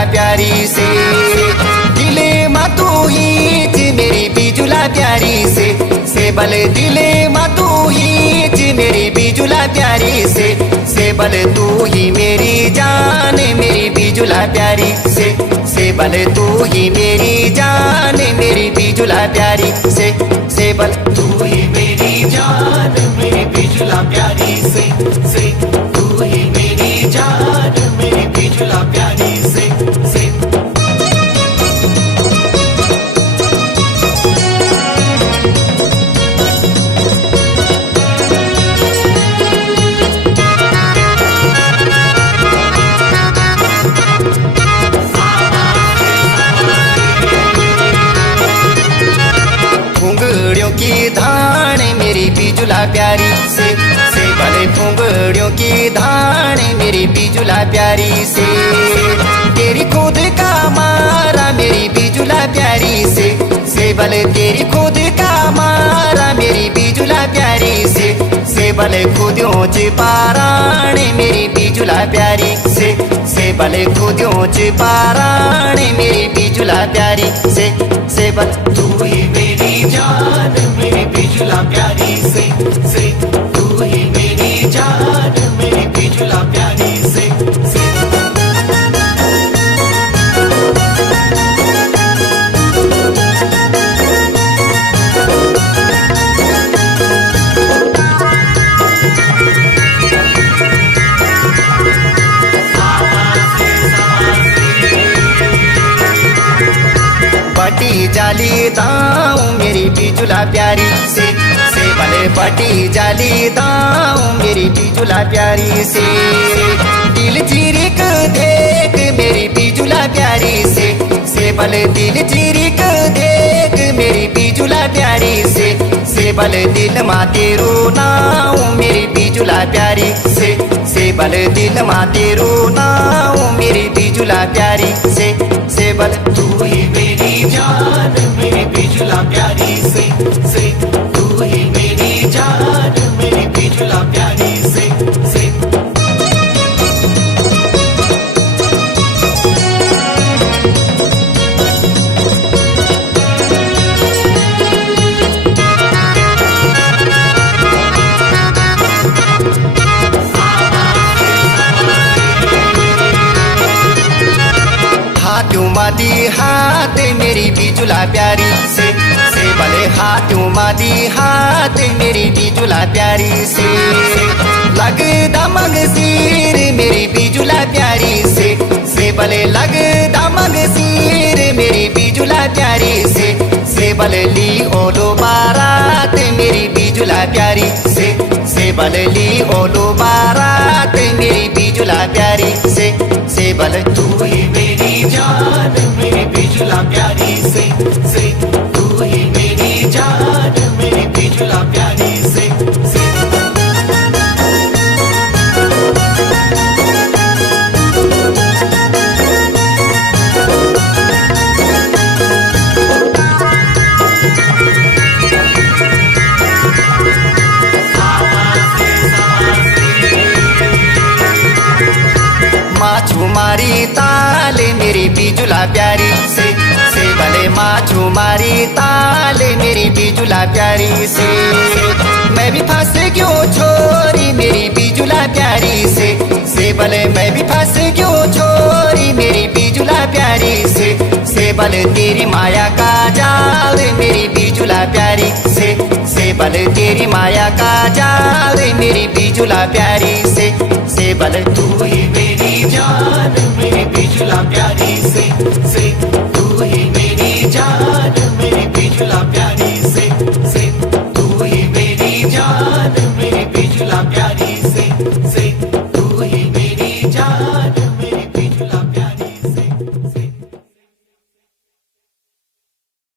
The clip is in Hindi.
बिजुला प्यारी से। दिले मा तू ही च मेरी बिजुला प्यारी से बल दिले मा तू ही च मेरी बिजुला प्यारी से बल तू ही मेरी जान मेरी बिजुला प्यारी से बल तू ही मेरी जान मेरी बिजुला प्यारी से बल तू ही मेरी जान मेरी बिजुला प्यारी से तू ही मेरी जान मेरी बिजुला प्यारी से। घुंघड़ियों की धान मेरी बिजुला प्यारी से भले घुंघड़ियों की धान मेरी बिजुला प्यारी से। तेरी खुद का मारा मेरी बिजुला प्यारी से भले तेरी खुद का मारा मेरी बिजुला प्यारी से भले खुदियों च पाराण मेरी बिजुला प्यारी से भले खुदियों च पाराण मेरी बिजुला प्यारी से बल तू ही मेरी जान मेरी बिजुला प्यारी से तू ही मेरी जान मेरी बिजुला प्यारी से। पटी जाली दाऊं मेरी बिजुला प्यारी से भले पटी जाली दाऊं मेरी बिजुला प्यारी से। दिल चिरिक देख मेरी बिजुला प्यारी से भले दिल चिरिक देख मेरी बिजुला प्यारी से भले दिल मा तेरो नाऊं मेरी बिजुला प्यारी से भले दिल मा तेरो नाऊं मेरी बिजुला प्यारी से भले तू ही मेरी जान मेरी बिजुला प्यारी से तू ही मेरी जान मेरी बिजुला प्यारी से। हाथों मादी हाथ मेरी बिजुला प्यारी से भले हाथों मादी हाथ मेरी बिजुला प्यारी से। लग दमग सिर मेरी बिजुला प्यारी से भले लग दमग सिर मेरी बिजुला प्यारी से भले ली ओलो बारात मेरी बिजुला प्यारी से भले ली ओलो बारात मेरी बिजुला प्यारी से भले तू ही मेरी जान मेरी बिजुला प्यारी से तू ही मेरी जान मेरी बिजुला प्यारी से। माछू मारी ताल मेरी बिजुला प्यारी से भले माछू मारी ताल मेरी बिजुला प्यारी से। मैं भी फंस क्यों छोरी मेरी बिजुला प्यारी से भले मैं भी फंस क्यों छोरी मेरी बिजुला प्यारी से भले तेरी माया का जाल मेरी बिजुला प्यारी से भले तेरी माया का जाल मेरी बिजुला प्यारी से भले तू ही मेरी जान मेरी बिजुला प्यारी से